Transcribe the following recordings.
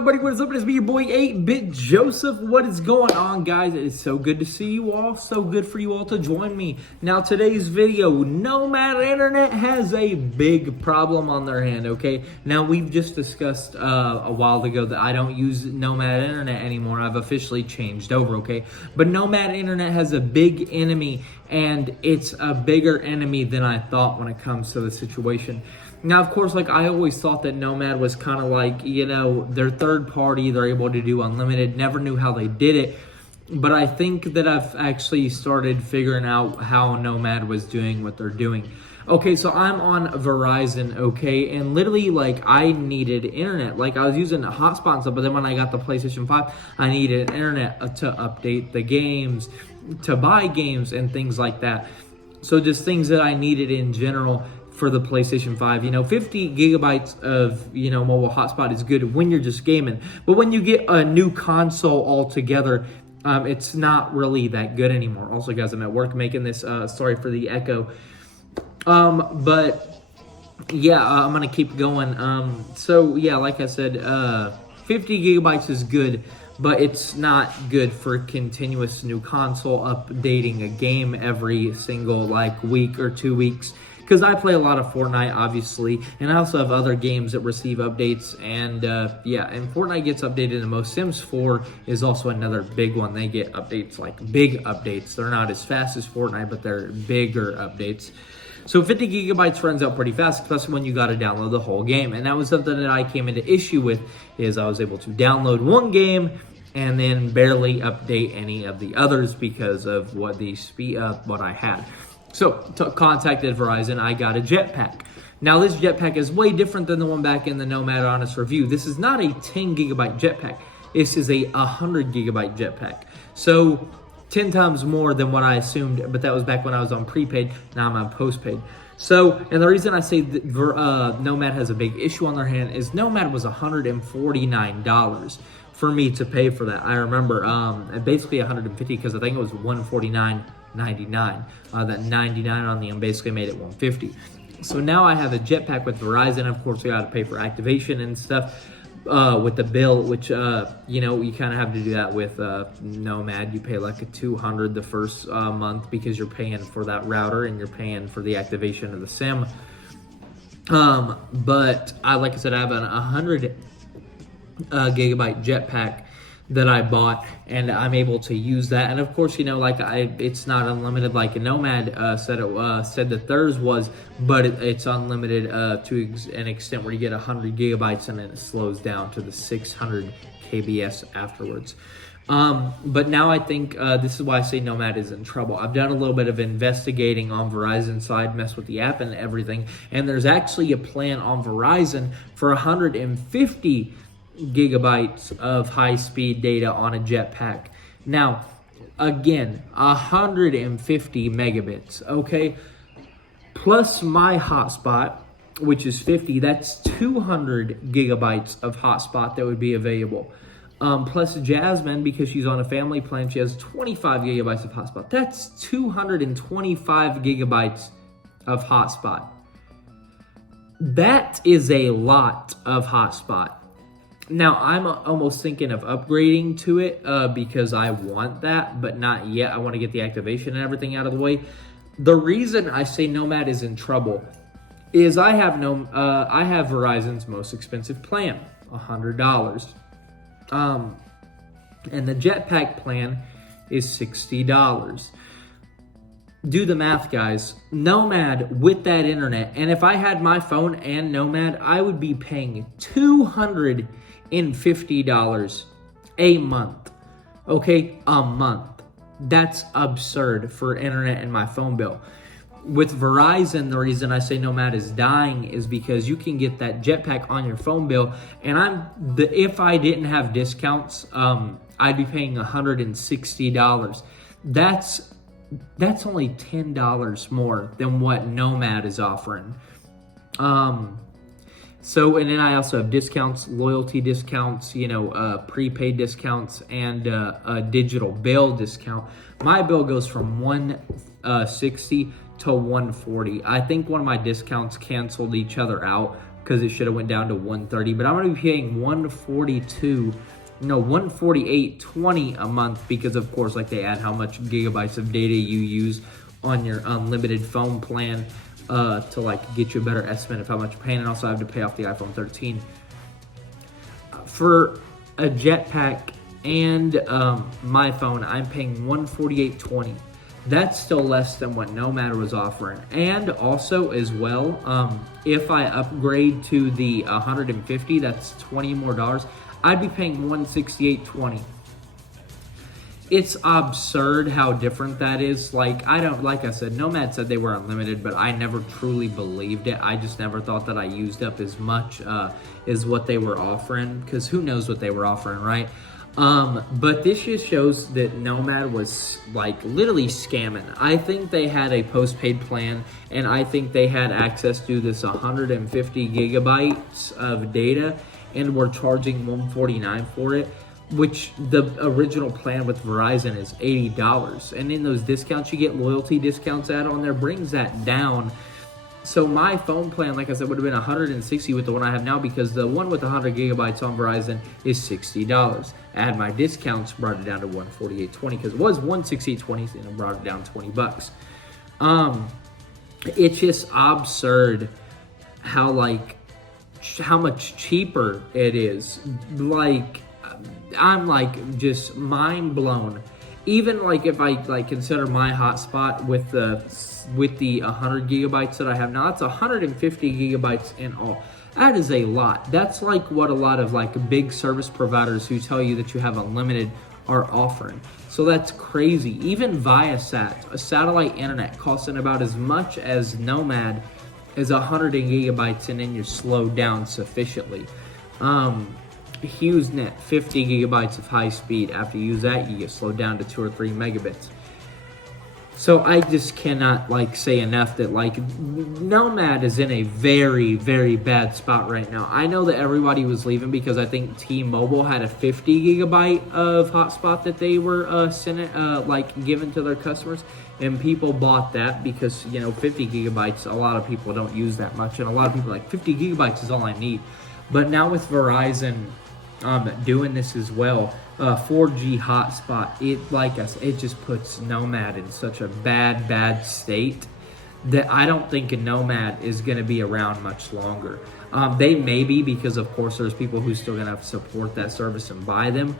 everybody? What is up? It's me, your boy 8-Bit Joseph. What is going on, guys? It is so good to see you all. So good for you all to join me. Now, today's video, Nomad Internet has a big problem on their hand, okay? Now, we've just discussed a while ago that I don't use Nomad Internet anymore. I've officially changed over, okay? But Nomad Internet has a big enemy, and it's a bigger enemy than I thought when it comes to the situation. Now, of course, like I always thought that Nomad was kind of like, you know, they're third party, they're able to do unlimited, never knew how they did it. But I think that I've actually started figuring out how Nomad was doing what they're doing. Okay, so I'm on Verizon, okay, and literally, like, I needed internet. Like, I was using a hotspot and stuff, but then when I got the PlayStation 5, I needed internet to update the games, to buy games, and things like that. So just things that I needed in general for the PlayStation 5. You know, 50 gigabytes of, you know, mobile hotspot is good when you're just gaming. But when you get a new console altogether, it's not really that good anymore. Also, guys, I'm at work making this, sorry for the echo. But yeah, I'm going to keep going. So yeah, like I said, 50 gigabytes is good, but it's not good for continuous new console updating a game every single like week or 2 weeks. Because I play a lot of Fortnite, obviously, and I also have other games that receive updates, and yeah, and Fortnite gets updated the most. Sims 4 is also another big one. They get updates, like big updates. They're not as fast as Fortnite, but they're bigger updates. So 50 gigabytes runs out pretty fast, especially when you got to download the whole game. And that was something that I came into issue with, is I was able to download one game and then barely update any of the others because of what the speed of what I had. So, contacted Verizon, I got a jetpack. Now, this jetpack is way different than the one back in the Nomad Honest review. This is not a 10 gigabyte jetpack. This is a 100 gigabyte jetpack. So, 10 times more than what I assumed, but that was back when I was on prepaid. Now I'm on postpaid. So, and the reason I say that Nomad has a big issue on their hand is Nomad was $149 for me to pay for that. I remember basically $150 because I think it was $149.99. That 99 on the end basically made it $150. So now I have a jetpack with Verizon. Of course, we got to pay for activation and stuff with the bill, which you know, you kind of have to do that with Nomad. You pay like a $200 the first month because you're paying for that router and you're paying for the activation of the SIM. But like I said, I have a 100 gigabyte jetpack that I bought, and I'm able to use that. And of course, you know, like it's not unlimited like a Nomad said that theirs was, but it's unlimited to an extent where you get 100 gigabytes and then it slows down to the 600 kbs afterwards. But now I think this is why I say Nomad is in trouble. I've done a little bit of investigating on Verizon side, messed with the app and everything, and there's actually a plan on Verizon for 150 gigabytes of high-speed data on a jetpack. Now, again, 150 megabits, okay? Plus my hotspot, which is 50, that's 200 gigabytes of hotspot that would be available. Plus Jasmine, because she's on a family plan, she has 25 gigabytes of hotspot. That's 225 gigabytes of hotspot. That is a lot of hotspot. Now, I'm almost thinking of upgrading to it because I want that, but not yet. I want to get the activation and everything out of the way. The reason I say Nomad is in trouble is I have Verizon's most expensive plan, $100. And the jetpack plan is $60. Do the math, guys. Nomad with that internet, and if I had my phone and Nomad, I would be paying $250 a month. Okay, a month. That's absurd for internet and my phone bill. With Verizon, the reason I say Nomad is dying is because you can get that jetpack on your phone bill, and if I didn't have discounts, I'd be paying $160. That's only $10 more than what Nomad is offering. So, and then I also have discounts, loyalty discounts, you know, prepaid discounts, and a digital bill discount. My bill goes from $160 to $140. I think one of my discounts canceled each other out because it should have went down to 130. But I'm going to be paying 148.20 a month because, of course, like they add how much gigabytes of data you use on your unlimited phone plan to like get you a better estimate of how much you're paying, and also I have to pay off the iPhone 13. For a jetpack and my phone, I'm paying $148.20. That's still less than what Nomad was offering. And also as well, if I upgrade to the 150, that's $20 more. I'd be paying $168.20. It's absurd how different that is. Like I said, Nomad said they were unlimited, but I never truly believed it. I just never thought that I used up as much as what they were offering, because who knows what they were offering, right? But this just shows that Nomad was like literally scamming. I think they had a postpaid plan, and I think they had access to this 150 gigabytes of data, and were charging $149 for it, which the original plan with Verizon is $80. And in those discounts, you get loyalty discounts added on there, brings that down. So my phone plan, like I said, would have been $160 with the one I have now, because the one with 100 gigabytes on Verizon is $60. Add my discounts, brought it down to $148.20, because it was $168.20, and it brought it down $20. It's just absurd how much cheaper it is. Like, I'm like just mind blown. Even like if I like consider my hotspot with the 100 gigabytes that I have now, that's 150 gigabytes in all. That is a lot. That's like what a lot of like big service providers who tell you that you have unlimited are offering. So that's crazy. Even Viasat, a satellite internet, costing about as much as Nomad is 100 gigabytes, and then you're slowed down sufficiently. HughesNet, 50 gigabytes of high speed. After you use that, you get slowed down to 2 or 3 megabits. So I just cannot like say enough that like Nomad is in a very, very bad spot right now. I know that everybody was leaving because I think T-Mobile had a 50 gigabyte of hotspot that they were giving to their customers, and people bought that because 50 gigabytes, a lot of people don't use that much, and a lot of people are like 50 gigabytes is all I need. But now with Verizon doing this as well, 4G hotspot, it just puts Nomad in such a bad state that I don't think a Nomad is going to be around much longer. They may be, because of course there's people who still going to have to support that service and buy them.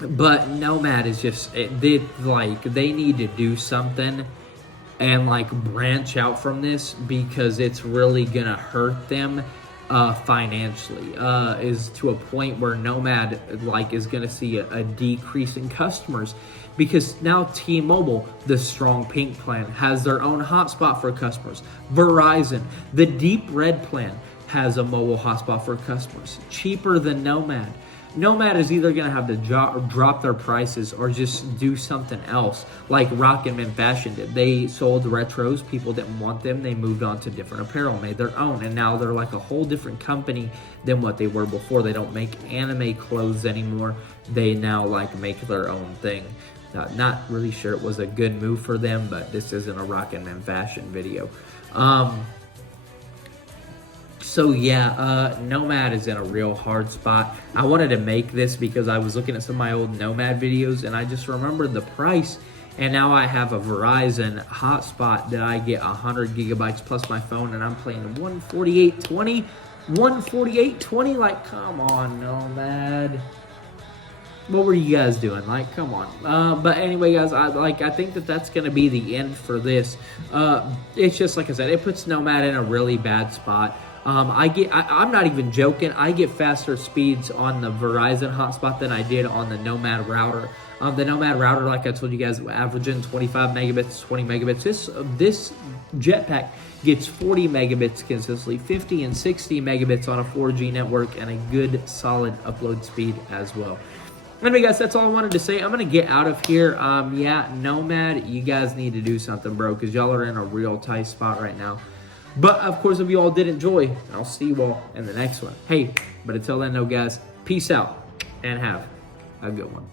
But Nomad is just, they need to do something and like branch out from this, because it's really going to hurt them financially, is to a point where Nomad is going to see a decrease in customers, because now T-Mobile, the Strong Pink plan, has their own hotspot for customers. Verizon, the Deep Red plan, has a mobile hotspot for customers, cheaper than Nomad. Nomad is either going to have to drop their prices or just do something else, like Rocketman Fashion did. They sold retros, people didn't want them, they moved on to different apparel, made their own, and now they're like a whole different company than what they were before. They don't make anime clothes anymore, they now make their own thing. Not really sure it was a good move for them, but this isn't a Rocketman Fashion video. So yeah, Nomad is in a real hard spot. I wanted to make this because I was looking at some of my old Nomad videos, and I just remembered the price, and now I have a Verizon hotspot that I get 100 gigabytes plus my phone, and I'm playing 148.20. 148.20, like, come on, Nomad. What were you guys doing? Like, come on. But anyway, guys, I think that's gonna be the end for this. It's just like I said, it puts Nomad in a really bad spot. I'm not even joking. I get faster speeds on the Verizon hotspot than I did on the Nomad router. The Nomad router, like I told you guys, averaging 25 megabits, 20 megabits. This jetpack gets 40 megabits consistently, 50 and 60 megabits on a 4G network, and a good solid upload speed as well. Anyway, guys, that's all I wanted to say. I'm going to get out of here. Yeah, Nomad, you guys need to do something, bro, because y'all are in a real tight spot right now. But, of course, if you all did enjoy, I'll see you all in the next one. Hey, but until then, though, guys, peace out and have a good one.